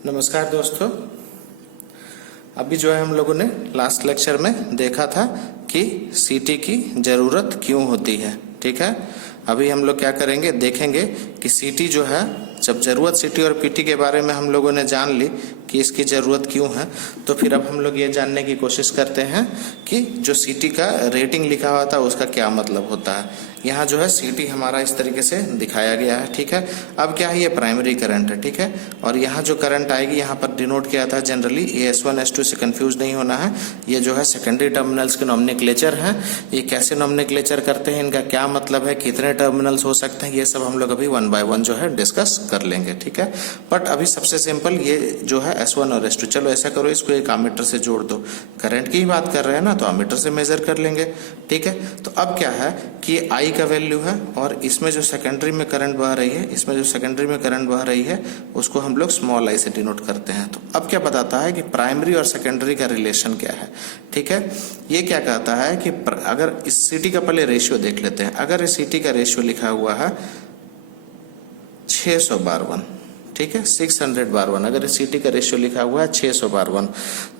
नमस्कार दोस्तों। अभी जो है हम लोगों ने लास्ट लेक्चर में देखा था कि सीटी की ज़रूरत क्यों होती है। ठीक है, अभी हम लोग क्या करेंगे, देखेंगे कि सीटी जो है, जब ज़रूरत सीटी और पीटी के बारे में हम लोगों ने जान ली कि इसकी ज़रूरत क्यों है, तो फिर अब हम लोग ये जानने की कोशिश करते हैं कि जो सीटी का रेटिंग लिखा हुआ था उसका क्या मतलब होता है। यहाँ जो है सीटी हमारा इस तरीके से दिखाया गया है। ठीक है, अब क्या है, ये प्राइमरी करंट है। ठीक है, और यहाँ जो करंट आएगी यहाँ पर डिनोट किया था जनरली, ये S1 S2 से कंफ्यूज नहीं होना है। ये जो है सेकेंडरी टर्मिनल्स के नॉमेनक्लेचर हैं। ये कैसे नॉमेनक्लेचर करते हैं, इनका क्या मतलब है, कितने टर्मिनल्स हो सकते हैं, ये सब हम लोग अभी वन बाय वन जो है डिस्कस कर लेंगे। ठीक है, बट अभी सबसे सिंपल ये जो है S1 और S2, चलो ऐसा करो, इसको एक आमीटर से जोड़ दो। करंट की ही बात कर रहे हैं ना, तो आमीटर से मेजर कर लेंगे। ठीक है, तो अब क्या है कि आई का वैल्यू है और इसमें जो सेकेंडरी में करंट बह रही है, इसमें जो सेकेंडरी में करंट बह रही है उसको हम लोग स्मॉल आई से डिनोट करते हैं। तो अब क्या बताता है कि प्राइमरी और सेकेंडरी का रिलेशन क्या है। ठीक है, ये क्या कहता है कि अगर इस सीटी का पहले रेशियो देख लेते हैं। अगर इस सीटी का रेशियो लिखा हुआ है 600/1, ठीक है, 600/1, अगर इस सीटी का रेशियो लिखा हुआ है 600/1,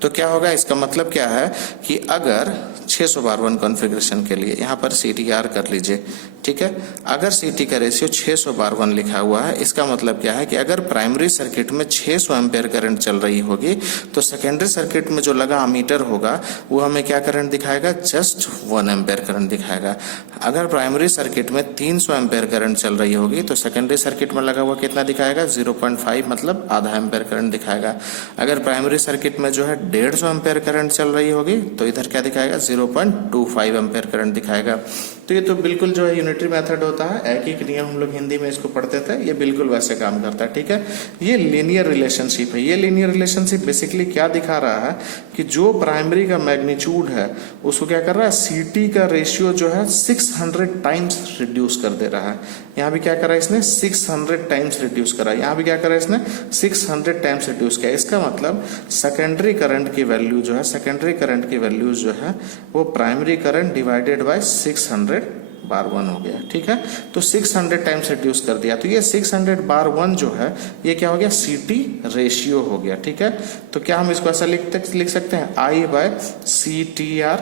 तो क्या होगा, इसका मतलब क्या है कि अगर 600/1 कॉन्फ़िगरेशन के लिए यहाँ पर CTR कर लीजिए। ठीक है, अगर सीटी का रेशियो 600/1 लिखा हुआ है, इसका मतलब क्या है कि अगर प्राइमरी सर्किट में 600 एम्पेयर करंट चल रही होगी, तो सेकेंडरी सर्किट में जो लगा अमीटर होगा वो हमें क्या करंट दिखाएगा, जस्ट 1 एम्पेयर करंट दिखाएगा। अगर प्राइमरी सर्किट में 300 एम्पेयर करंट चल रही होगी, तो सेकेंडरी सर्किट में लगा हुआ कितना दिखाएगा, 0.5, मतलब आधा एम्पेयर करंट दिखाएगा। अगर प्राइमरी सर्किट में जो है 150 एम्पेयर करंट चल रही होगी, तो इधर क्या दिखाएगा, 0.25 एम्पेयर करंट दिखाएगा। तो ये तो बिल्कुल जो है यूनिटरी मेथड होता है, एक ही नियम हम लोग हिंदी में इसको पढ़ते थे, ये बिल्कुल वैसे काम करता है। ठीक है, ये लीनियर रिलेशनशिप है। ये लीनियर रिलेशनशिप बेसिकली क्या दिखा रहा है कि जो प्राइमरी का मैग्नीट्यूड है उसको क्या कर रहा है, सीटी का रेशियो जो है 600 टाइम्स रिड्यूस कर दे रहा है। यहाँ भी क्या करा इसने, 600 टाइम्स रिड्यूस करा। यहाँ भी क्या करा इसने, 600 टाइम्स रिड्यूस किया। इसका मतलब सेकेंडरी करंट की वैल्यू जो है, सेकेंडरी करंट की वैल्यू जो है वो प्राइमरी करंट डिवाइडेड बाय 600/1 हो गया। ठीक है, तो 600 टाइम्स रिड्यूस कर दिया, तो ये 600/1 जो है ये क्या हो गया, सीटी रेशियो हो गया। ठीक है, तो क्या हम इसको ऐसा लिख सकते हैं, I/CTR,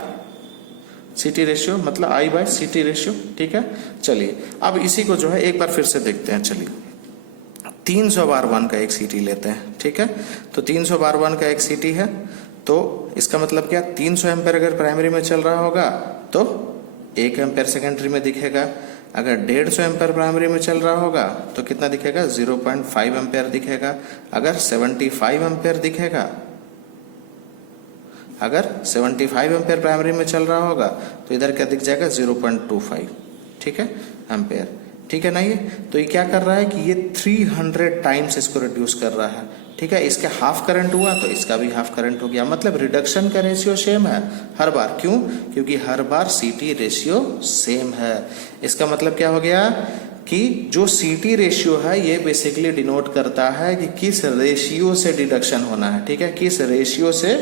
सीटी रेशियो मतलब I/CT रेशियो। ठीक है, चलिए अब इसी को जो है एक बार फिर से देखते हैं। चलिए 300/1 का एक सीटी लेते हैं। ठीक है, तो 300/1 का एक सीटी है, तो इसका मतलब क्या, 300 एम्पेयर अगर प्राइमरी में चल रहा होगा तो 1 एम्पेयर सेकेंडरी में दिखेगा। अगर 150 एम्पेयर प्राइमरी में चल रहा होगा तो कितना दिखेगा, 0.5 एम्पेयर दिखेगा। अगर 75 एम्पेयर दिखेगा, अगर 75 एम्पेयर प्राइमरी में चल रहा होगा तो इधर क्या दिख जाएगा, 0.25, ठीक है, एम्पेयर। ठीक है ना, ये तो ये क्या कर रहा है कि ये 300 टाइम्स इसको रिड्यूस कर रहा है। ठीक है, इसके हाफ करंट हुआ तो इसका भी हाफ करंट हो गया, मतलब रिडक्शन का रेशियो सेम है हर बार। क्यों, क्योंकि हर बार सीटी रेशियो सेम है। इसका मतलब क्या हो गया कि जो सीटी रेशियो है ये बेसिकली डिनोट करता है कि किस रेशियो से डिडक्शन होना है। ठीक है, किस रेशियो से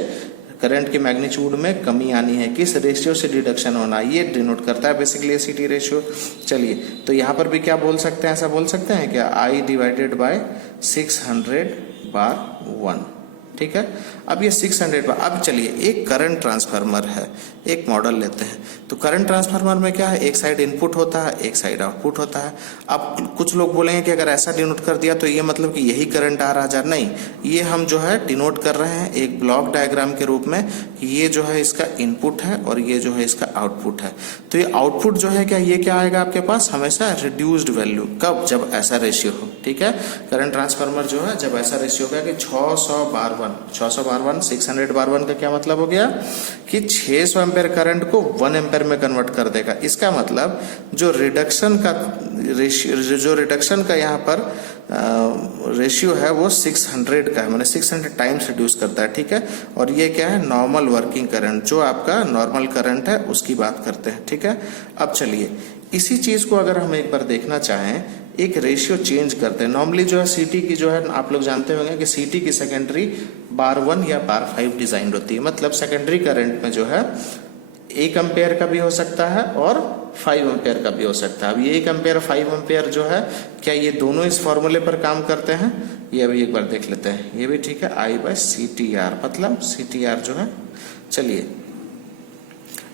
करंट के मैग्नीट्यूड में कमी आनी है, किस रेशियो से डिडक्शन होना, ये डिनोट करता है बेसिकली सीटी रेशियो। चलिए, तो यहाँ पर भी क्या बोल सकते हैं, ऐसा बोल सकते हैं क्या, I/600/1। ठीक है, अब ये 600 अब चलिए एक करंट ट्रांसफार्मर है, एक मॉडल लेते हैं। तो करंट ट्रांसफार्मर में क्या है, एक साइड इनपुट होता है, एक साइड आउटपुट होता है। अब कुछ लोग बोलेंगे कि अगर ऐसा डिनोट कर दिया तो ये मतलब कि यही करंट आ रहा है। नहीं, ये हम जो है डिनोट कर रहे हैं एक ब्लॉक डायग्राम के रूप में। ये जो है इसका इनपुट है और ये जो है इसका आउटपुट है। तो ये आउटपुट जो है क्या, ये क्या आएगा आपके पास, हमेशा रिड्यूस्ड वैल्यू। कब, जब ऐसा रेशियो हो। ठीक है, करंट ट्रांसफार्मर जो है जब ऐसा रेशियो होगा कि 600/1, 600/1 का क्या मतलब हो गया कि 600 एम्पेयर करंट को 1 एम्पेयर में कन्वर्ट कर देगा। इसका मतलब जो रिडक्शन का यहाँ पर रेशियो है वो 600 का है, मैंने 600 टाइम्स रिड्यूस करता है। ठीक है, और ये क्या है, नॉर्मल वर्किंग करंट, जो आपका नॉर्मल करंट है उसकी बात करते हैं। ठीक है, अब चलिए इसी चीज को अगर हम एक बार देखना चाहें, एक रेशियो चेंज करते हैं। नॉर्मली जो है सीटी की जो है आप लोग जानते होंगे कि सीटी की सेकेंडरी बार 1 या बार 5 डिजाइन होती है। मतलब सेकेंडरी करंट में जो है 1 एम्पेयर का भी हो सकता है और 5 एम्पेयर का भी हो सकता है। अब ये 1 एम्पेयर 5 एम्पेयर जो है, क्या ये दोनों इस फॉर्मूले पर काम करते हैं? ये अभी एक बार देख लेते हैं, ये भी ठीक है। I बाय CTR मतलब CTR जो है। चलिए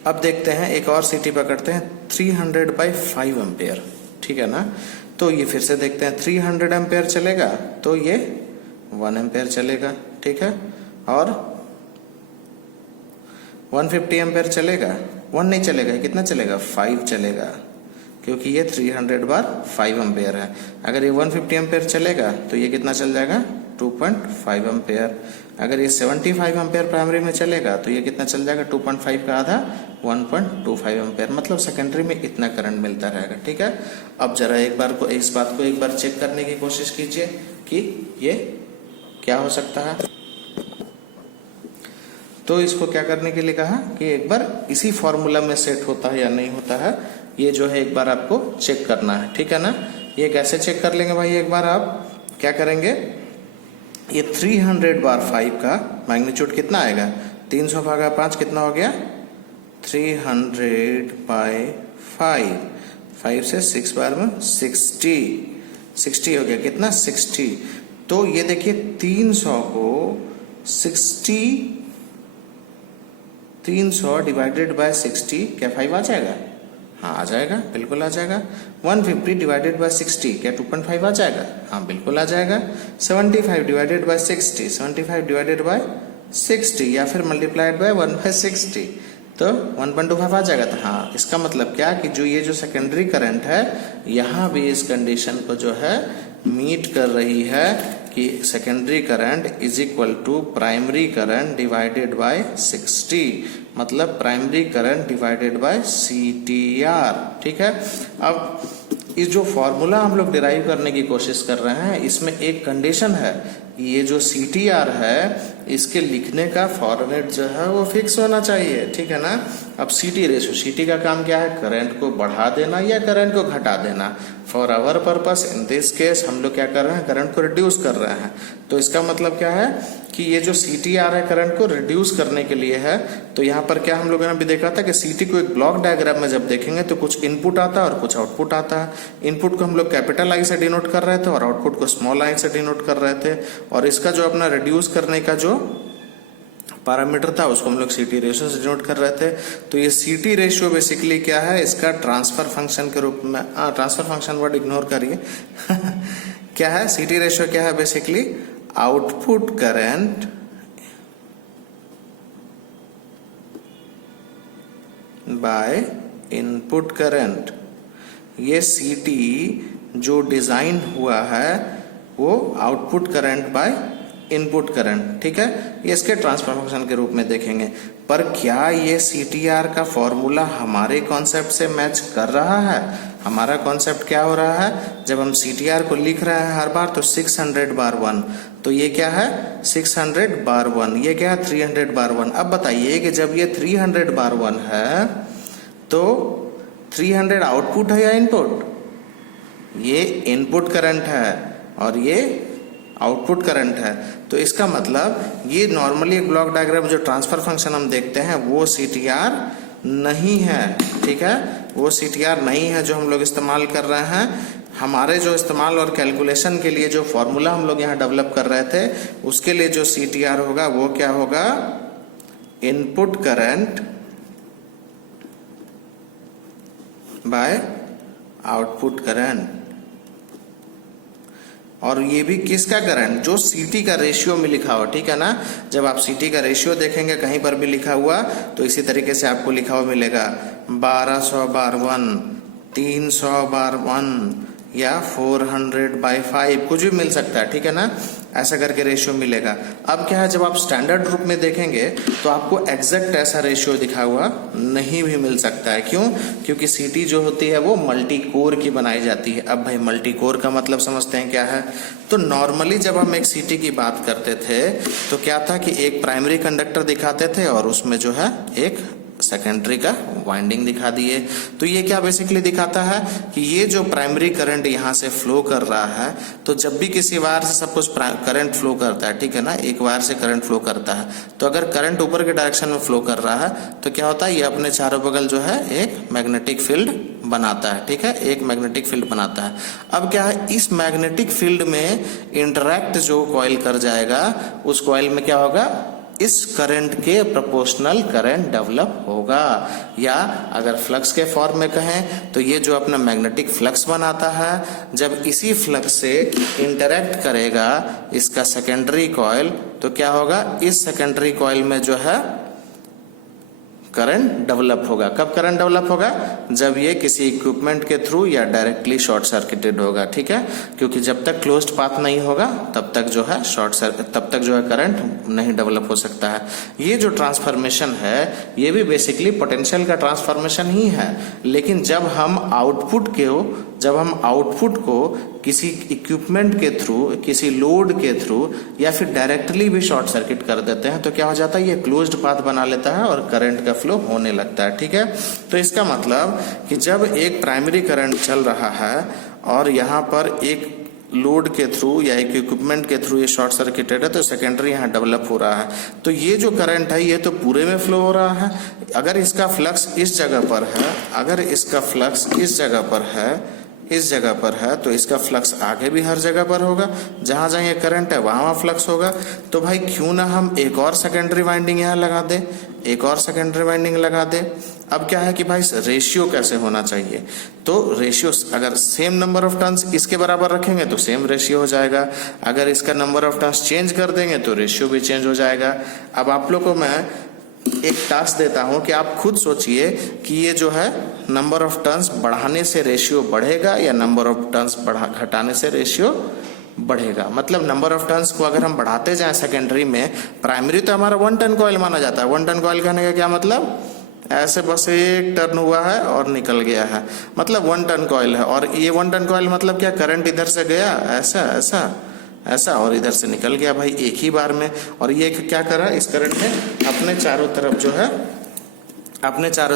अब देखते हैं एक और CT पकड़ते हैं 300/5 एम्पेयर, ठीक है ना। तो ये फिर से देखते हैं 300 एम्पेयर चलेगा तो ये 1 एम्पेयर चलेगा, ठीक है। और 150 एम्पेयर चलेगा, 1 नहीं चलेगा, कितना चलेगा 5 चलेगा, क्योंकि ये 300/5 एम्पेयर है। अगर ये 150 एम्पेयर चलेगा तो ये कितना चल जाएगा 2.5 एम्पेयर। अगर ये 75 एम्पेयर प्राइमरी में चलेगा तो ये कितना चल जाएगा 2.5 का आधा 1.25 एम्पेयर, मतलब सेकेंडरी में इतना करंट मिलता रहेगा, ठीक है। अब जरा एक बार को इस बात को एक बार चेक करने की कोशिश कीजिए कि ये क्या हो सकता है। तो इसको क्या करने के लिए कहा कि एक बार इसी फॉर्मूला में सेट होता है या नहीं होता है, ये जो है एक बार आपको चेक करना है, ठीक है ना। ये कैसे चेक कर लेंगे भाई, एक बार आप क्या करेंगे, ये 300/5 का मैग्नीट्यूड कितना आएगा 300/5 कितना हो गया 300/5, 5 से 6 बार में 60 हो गया, कितना 60। तो ये देखिए 300 को 300 डिवाइडेड बाय 60 क्या 5 आ जाएगा, हाँ आ जाएगा, बिल्कुल आ जाएगा। 150 डिवाइडेड बाय 60 क्या 2.5 आ जाएगा, हाँ बिल्कुल आ जाएगा। 75 डिवाइडेड बाय 60, 75 डिवाइडेड बाय 60 या फिर मल्टीप्लाइड बाय 1/60 तो 1.25 आ जाएगा। तो हाँ इसका मतलब क्या कि जो ये जो सेकेंडरी करंट है यहाँ भी इस कंडीशन को जो है मीट कर रही है कि secondary current is equal to primary current divided by 60, मतलब primary current divided by CTR, ठीक है। अब इस जो फॉर्मूला हम लोग डिराइव करने की कोशिश कर रहे हैं इसमें एक कंडीशन है, ये जो CTR है इसके लिखने का फॉर्मेट जो है वो फिक्स होना चाहिए, ठीक है ना। अब CT रेशियो, CT का काम क्या है, करंट को बढ़ा देना या करंट को घटा देना। For our purpose in this case हम लोग क्या कर रहे हैं, करंट को रिड्यूस कर रहे हैं। तो इसका मतलब क्या है कि ये जो CTR है करंट को रिड्यूस करने के लिए है। तो यहाँ पर क्या हम लोगों ने अभी देखा था कि CT को एक ब्लॉक डायग्राम में जब देखेंगे तो कुछ इनपुट आता है और कुछ आउटपुट आता है। इनपुट को हम लोग कैपिटल I से डिनोट कर रहे थे और आउटपुट को स्मॉल I से डिनोट कर रहे थे, और इसका जो अपना रिड्यूस करने का जो पैरामीटर था उसको हम लोग CT रेशियो से डिनोट कर रहे थे। तो ये CT रेशियो बेसिकली क्या है, इसका ट्रांसफर फंक्शन के रूप में, ट्रांसफर फंक्शन वर्ड इग्नोर करिए क्या है CT रेशियो, क्या है basically output current by input current. ये CT जो डिजाइन हुआ है वो output current by input current, ठीक है। ये इसके ट्रांसफर फंक्शन के रूप में देखेंगे। पर क्या ये CTR का फॉर्मूला हमारे कॉन्सेप्ट से मैच कर रहा है? हमारा कॉन्सेप्ट क्या हो रहा है, जब हम CTR को लिख रहे हैं हर बार तो 600/1, तो ये क्या है 600/1, ये क्या है 300/1। अब बताइए कि जब ये 300/1 है तो 300 आउटपुट है या इनपुट, ये इनपुट करंट है और ये आउटपुट करंट है। तो इसका मतलब ये नॉर्मली एक ब्लॉक डायग्राम जो ट्रांसफर फंक्शन हम देखते हैं वो CTR नहीं है, ठीक है, वो CTR नहीं है जो हम लोग इस्तेमाल कर रहे हैं। हमारे जो इस्तेमाल और कैलकुलेशन के लिए जो फॉर्मूला हम लोग यहाँ डेवलप कर रहे थे उसके लिए जो CTR होगा वो क्या होगा, input current by output current. और ये भी किसका करंट, जो CT का रेशियो में लिखा हो, ठीक है ना। जब आप CT का रेशियो देखेंगे कहीं पर भी लिखा हुआ तो इसी तरीके से आपको लिखा हुआ मिलेगा 1200/1, 300/1 या 400/5, कुछ भी मिल सकता है, ठीक है ना। ऐसा करके रेशियो मिलेगा। अब क्या है, जब आप स्टैंडर्ड रूप में देखेंगे तो आपको एग्जैक्ट ऐसा रेशियो दिखा हुआ नहीं भी मिल सकता है। क्यों, क्योंकि CT जो होती है वो मल्टी कोर की बनाई जाती है। अब भाई मल्टी कोर का मतलब समझते हैं क्या है। तो नॉर्मली जब हम एक CT की बात करते थे तो क्या था कि एक प्राइमरी कंडक्टर दिखाते थे और उसमें जो है एक सेकेंडरी का वाइंडिंग दिखा दिए। तो ये क्या बेसिकली दिखाता है कि ये जो प्राइमरी करंट यहाँ से फ्लो कर रहा है, तो जब भी किसी वायर से सपोज करंट फ्लो करता है, ठीक है ना, एक वायर से करंट फ्लो करता है, तो अगर करंट ऊपर के डायरेक्शन में फ्लो कर रहा है तो क्या होता है, ये अपने चारों बगल जो है एक मैग्नेटिक फील्ड बनाता है, ठीक है, एक मैग्नेटिक फील्ड बनाता है। अब क्या है, इस मैग्नेटिक फील्ड में इंटरैक्ट जो कॉइल कर जाएगा उस कॉइल में क्या होगा, इस करंट के प्रोपोर्शनल करंट डेवलप होगा, या अगर फ्लक्स के फॉर्म में कहें तो ये जो अपना मैग्नेटिक फ्लक्स बनाता है, जब इसी फ्लक्स से इंटरैक्ट करेगा इसका सेकेंडरी कॉइल तो क्या होगा, इस सेकेंडरी कॉइल में जो है करंट डेवलप होगा। कब करंट डेवलप होगा, जब ये किसी इक्विपमेंट के थ्रू या डायरेक्टली शॉर्ट सर्किटेड होगा, ठीक है, क्योंकि जब तक क्लोज्ड पाथ नहीं होगा तब तक जो है तब तक जो है करंट नहीं डेवलप हो सकता है। ये जो ट्रांसफॉर्मेशन है ये भी बेसिकली पोटेंशियल का ट्रांसफॉर्मेशन ही है, लेकिन जब हम आउटपुट को किसी इक्विपमेंट के थ्रू, किसी लोड के थ्रू या फिर डायरेक्टली भी शॉर्ट सर्किट कर देते हैं तो क्या हो जाता है, ये क्लोज्ड पाथ बना लेता है और करंट का फ्लो होने लगता है, ठीक है। तो इसका मतलब कि जब एक प्राइमरी करंट चल रहा है और यहाँ पर एक लोड के थ्रू या एक इक्विपमेंट के थ्रू ये शॉर्ट सर्किटेड है तो सेकेंडरी यहाँ डेवलप हो रहा है, तो ये जो करंट है ये तो पूरे में फ्लो हो रहा है। अगर इसका फ्लक्स इस जगह पर है, अगर इसका फ्लक्स इस जगह पर है तो इसका फ्लक्स आगे भी हर जगह पर होगा, जहां जहां ये करंट है वहां फ्लक्स होगा। तो भाई क्यों ना हम एक और सेकेंडरी वाइंडिंग यहाँ लगा दे, एक और सेकेंडरी वाइंडिंग लगा दे। अब क्या है कि भाई रेशियो कैसे होना चाहिए, तो रेशियो अगर सेम नंबर ऑफ टर्न्स इसके बराबर रखेंगे तो सेम रेशियो हो जाएगा, अगर इसका नंबर ऑफ टर्न्स चेंज कर देंगे तो रेशियो भी चेंज हो जाएगा। अब आप लोग को मैं एक टास्क देता हूं कि आप खुद सोचिए कि ये जो है नंबर ऑफ टर्न्स बढ़ाने से रेशियो बढ़ेगा या नंबर ऑफ टर्न्स घटाने से रेशियो बढ़ेगा। मतलब नंबर ऑफ टर्न्स को अगर हम बढ़ाते जाएं सेकेंडरी में, प्राइमरी तो हमारा 1 टन कॉइल माना जाता है। 1 टन कॉइल कहने का क्या मतलब, ऐसे बस एक टर्न हुआ है और निकल गया है, मतलब 1 टन कॉइल है। और ये 1 टन कॉइल मतलब क्या, करंट इधर से गया ऐसा ऐसा ऐसा और इधर से निकल गया भाई एक ही बार में। और ये क्या करा, इस करंट ने अपने चारों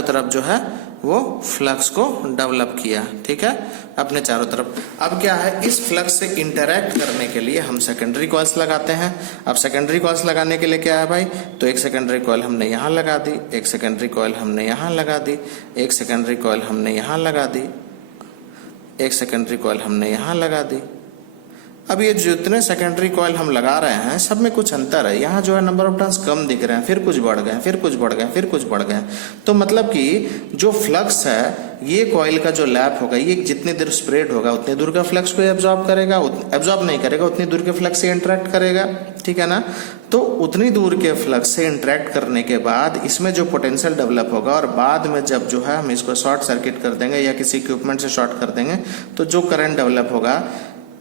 तरफ जो है वो फ्लक्स को डेवलप किया, ठीक है, अपने चारों तरफ। अब क्या है, इस फ्लक्स से इंटरैक्ट करने के लिए हम सेकेंडरी कॉइल्स लगाते हैं। अब सेकेंडरी कॉइल्स लगाने के लिए क्या है भाई, तो एक सेकेंडरी कॉइल हमने यहाँ लगा दी, एक सेकेंडरी कॉइल हमने यहाँ लगा दी, एक सेकेंडरी कॉइल हमने यहाँ लगा दी, एक सेकेंडरी कॉइल हमने यहाँ लगा दी। अब ये जितने सेकेंडरी कॉइल हम लगा रहे हैं सब में कुछ अंतर है। यहाँ जो है नंबर ऑफ टर्न्स कम दिख रहे हैं, फिर कुछ बढ़ गए, फिर कुछ बढ़ गए, फिर कुछ बढ़ गए। तो मतलब कि जो फ्लक्स है ये कॉइल का जो लैप होगा ये जितनी देर स्प्रेड होगा उतनी दूर का फ्लक्स को एब्जॉर्ब करेगा, एब्जॉर्ब नहीं करेगा, उतनी दूर के फ्लक्स से इंटरेक्ट करेगा, ठीक है ना। तो उतनी दूर के फ्लक्स से इंटरेक्ट करने के बाद इसमें जो पोटेंशियल डेवलप होगा और बाद में जब जो है हम इसको शॉर्ट सर्किट कर देंगे या किसी इक्विपमेंट से शॉर्ट कर देंगे तो जो करंट डेवलप होगा,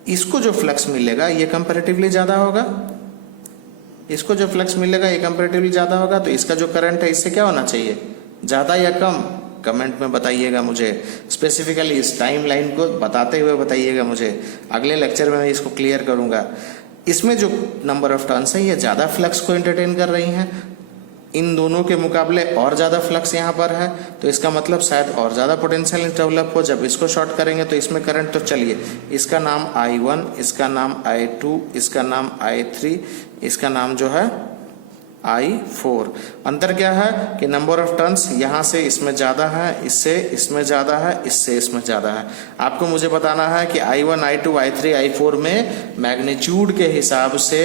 इसको जो फ्लक्स मिलेगा ये कंपैरेटिवली ज्यादा होगा, इसको जो फ्लक्स मिलेगा ये कंपैरेटिवली ज्यादा होगा। तो इसका जो करंट है इससे क्या होना चाहिए, ज्यादा या कम, कमेंट में बताइएगा मुझे। स्पेसिफिकली इस टाइम लाइन को बताते हुए बताइएगा मुझे, अगले लेक्चर में मैं इसको क्लियर करूंगा। इसमें जो नंबर ऑफ टर्न्स है ये ज्यादा फ्लक्स को एंटरटेन कर रही हैं, इन दोनों के मुकाबले और ज्यादा फ्लक्स यहाँ पर है, तो इसका मतलब शायद और ज्यादा पोटेंशियल डेवलप हो। जब इसको शॉर्ट करेंगे तो इसमें करंट, तो चलिए इसका नाम I1, इसका नाम I2, इसका नाम I3, इसका नाम जो है I4। अंतर क्या है कि नंबर ऑफ टर्न्स यहाँ से इसमें ज्यादा है, इससे इसमें ज्यादा है, इससे इसमें ज्यादा है। आपको मुझे बताना है कि I1, I2, I3, I4 में मैग्नीट्यूड के हिसाब से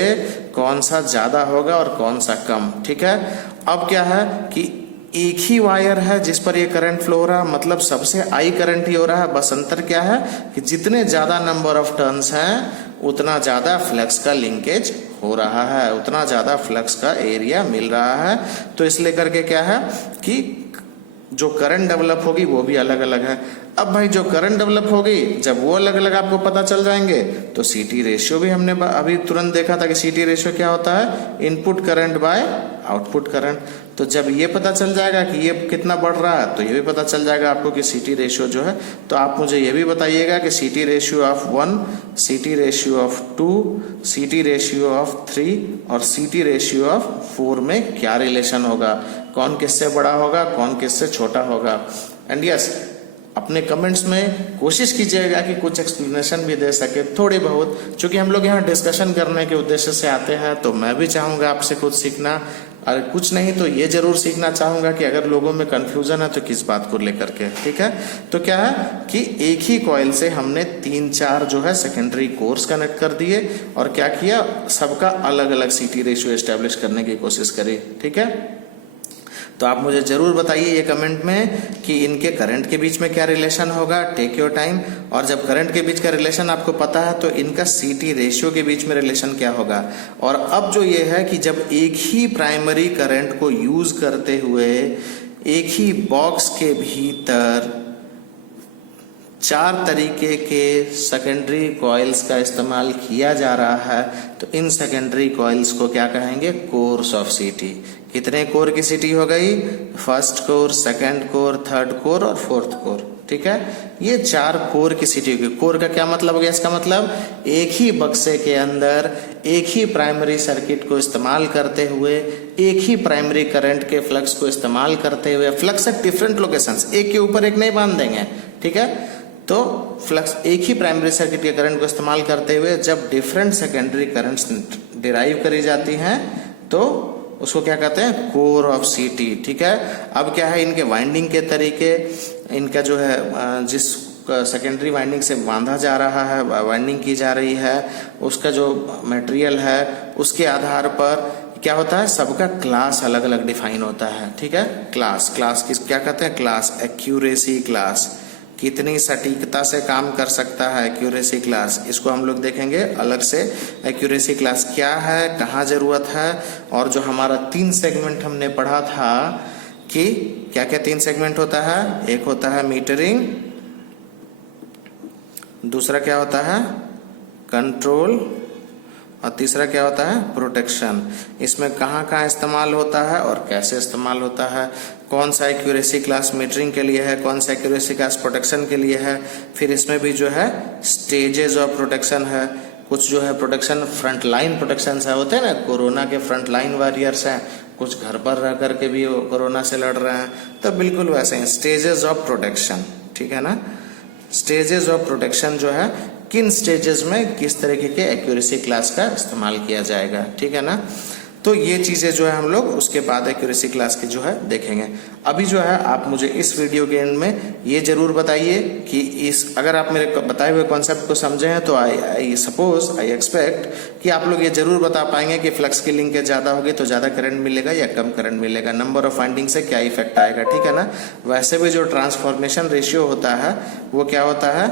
कौन सा ज्यादा होगा और कौन सा कम, ठीक है। अब क्या है कि एक ही वायर है जिस पर ये करंट फ्लो हो रहा है, मतलब सबसे आई करंट ही हो रहा है। बस अंतर क्या है कि जितने ज्यादा नंबर ऑफ टर्न्स हैं उतना ज्यादा फ्लक्स का लिंकेज हो रहा है, उतना ज्यादा फ्लक्स का एरिया मिल रहा है। तो इसलिए करके क्या है कि जो करंट डेवलप होगी वो भी अलग अलग है। अब भाई जो करंट डेवलप होगी जब वो अलग अलग आपको पता चल जाएंगे तो सीटी रेशियो भी हमने अभी तुरंत देखा था कि सीटी रेशियो क्या होता है, input current by output current. तो जब ये पता चल जाएगा कि ये कितना बढ़ रहा है तो ये भी पता चल जाएगा आपको कि सीटी रेशियो जो है। तो आप मुझे ये भी बताइएगा कि सीटी रेशियो ऑफ 1, सीटी रेशियो ऑफ 2, सीटी रेशियो ऑफ 3 और सीटी रेशियो ऑफ 4 में क्या रिलेशन होगा, कौन किससे बड़ा होगा, कौन किससे छोटा होगा। एंड यस, अपने कमेंट्स में कोशिश कीजिएगा कि कुछ एक्सप्लेनेशन भी दे सके थोड़ी बहुत, क्योंकि हम लोग यहाँ डिस्कशन करने के उद्देश्य से आते हैं तो मैं भी चाहूँगा आपसे कुछ सीखना। और कुछ नहीं तो ये जरूर सीखना चाहूंगा कि अगर लोगों में कंफ्यूजन है तो किस बात को लेकर के, ठीक है। तो क्या है कि एक ही कॉइल से हमने 3-4 जो है सेकेंडरी कोर्स कनेक्ट कर दिए और क्या किया, सबका अलग अलग सीटी रेशियो एस्टेब्लिश करने की कोशिश करी, ठीक है। तो आप मुझे जरूर बताइए ये कमेंट में कि इनके करंट के बीच में क्या रिलेशन होगा, टेक योर टाइम। और जब करंट के बीच का रिलेशन आपको पता है तो इनका सीटी रेशियो के बीच में रिलेशन क्या होगा। और अब जो ये है कि जब एक ही प्राइमरी करंट को यूज करते हुए एक ही बॉक्स के भीतर 4 तरीके के सेकेंडरी कॉइल्स का इस्तेमाल किया जा रहा है तो इन सेकेंडरी कॉइल्स को क्या कहेंगे, कोर्स ऑफ सीटी। कितने कोर की सीटी हो गई, first core, second core, third core और फोर्थ कोर, ठीक है। ये 4 कोर की सीटी होगी। कोर का क्या मतलब हो गया, इसका मतलब एक ही बक्से के अंदर एक ही प्राइमरी सर्किट को इस्तेमाल करते हुए एक ही प्राइमरी करंट के फ्लक्स को इस्तेमाल करते हुए, फ्लक्स एट डिफरेंट लोकेशंस, एक के ऊपर एक नहीं बांध देंगे, ठीक है। तो फ्लक्स एक ही प्राइमरी सर्किट के करंट को इस्तेमाल करते हुए जब डिफरेंट सेकेंडरी करंट्स डिराइव करी जाती हैं तो उसको क्या कहते हैं, कोर ऑफ सीटी, ठीक है। अब क्या है, इनके वाइंडिंग के तरीके, इनका जो है जिस सेकेंडरी वाइंडिंग से बांधा जा रहा है, वाइंडिंग की जा रही है, उसका जो मटेरियल है उसके आधार पर क्या होता है, सबका क्लास अलग अलग डिफाइन होता है, ठीक है। क्लास किस क्या कहते हैं, क्लास एक्यूरेसी क्लास, कितनी सटीकता से काम कर सकता है एक्यूरेसी क्लास, इसको हम लोग देखेंगे अलग से। एक्यूरेसी क्लास क्या है, कहाँ जरूरत है, और जो हमारा 3 सेगमेंट हमने पढ़ा था कि क्या क्या 3 सेगमेंट होता है, एक होता है मीटरिंग, दूसरा क्या होता है कंट्रोल, और तीसरा क्या होता है प्रोटेक्शन। इसमें कहाँ कहाँ इस्तेमाल होता है और कैसे इस्तेमाल होता है, कौन सा एक्यूरेसी क्लास मीटरिंग के लिए है, कौन सा एक्यूरेसी क्लास प्रोटेक्शन के लिए है। फिर इसमें भी जो है स्टेजेस ऑफ प्रोटेक्शन है, कुछ जो है प्रोटेक्शन फ्रंट लाइन प्रोटेक्शन है, होते हैं ना, कोरोना के फ्रंट लाइन वॉरियर्स हैं, कुछ घर पर रह करके भी कोरोना से लड़ रहे हैं, तो बिल्कुल वैसे ही स्टेजेस ऑफ प्रोटेक्शन, ठीक है ना। स्टेजेस ऑफ प्रोटेक्शन जो है किन स्टेजेस में किस तरीके के एक्यूरेसी क्लास का इस्तेमाल किया जाएगा, ठीक है ना। तो ये चीजें जो है हम लोग उसके बाद एक्यूरेसी क्लास की जो है देखेंगे। अभी जो है आप मुझे इस वीडियो के एंड में ये जरूर बताइए कि इस अगर आप मेरे बताए हुए कॉन्सेप्ट को समझे हैं तो आई एक्सपेक्ट कि आप लोग ये जरूर बता पाएंगे कि फ्लक्स की लिंकेज ज्यादा होगी तो ज्यादा करंट मिलेगा या कम करंट मिलेगा, नंबर ऑफ वाइंडिंग से क्या इफेक्ट आएगा, ठीक है ना। वैसे भी जो ट्रांसफॉर्मेशन रेशियो होता है वो क्या होता है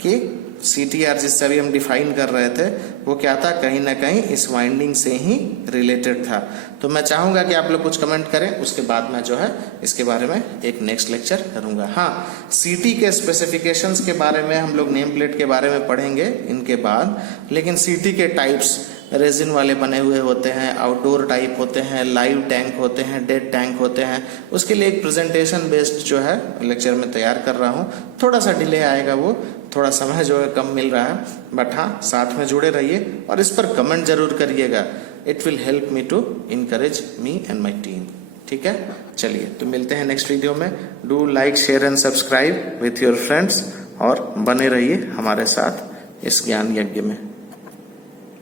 कि CTR जिससे अभी हम डिफाइन कर रहे थे वो क्या था, कहीं ना कहीं इस वाइंडिंग से ही रिलेटेड था। तो मैं चाहूंगा कि आप लोग कुछ कमेंट करें, उसके बाद मैं जो है इसके बारे में एक नेक्स्ट लेक्चर करूंगा। हाँ, सीटी के स्पेसिफिकेशंस के बारे में हम लोग नेम प्लेट के बारे में पढ़ेंगे इनके बाद, लेकिन सीटी के टाइप्स रेजिन वाले बने हुए होते हैं, आउटडोर टाइप होते हैं, लाइव टैंक होते हैं, डेड टैंक होते हैं, उसके लिए एक प्रेजेंटेशन बेस्ड जो है लेक्चर में तैयार कर रहा हूँ। थोड़ा सा डिले आएगा, वो थोड़ा समय जो है कम मिल रहा है, बट हाँ साथ में जुड़े रहिए और इस पर कमेंट जरूर करिएगा। It will help me to encourage me and my team, ठीक है। चलिए तो मिलते हैं नेक्स्ट वीडियो में। Do like, share and subscribe with your friends और बने रहिए हमारे साथ इस ज्ञान यज्ञ में।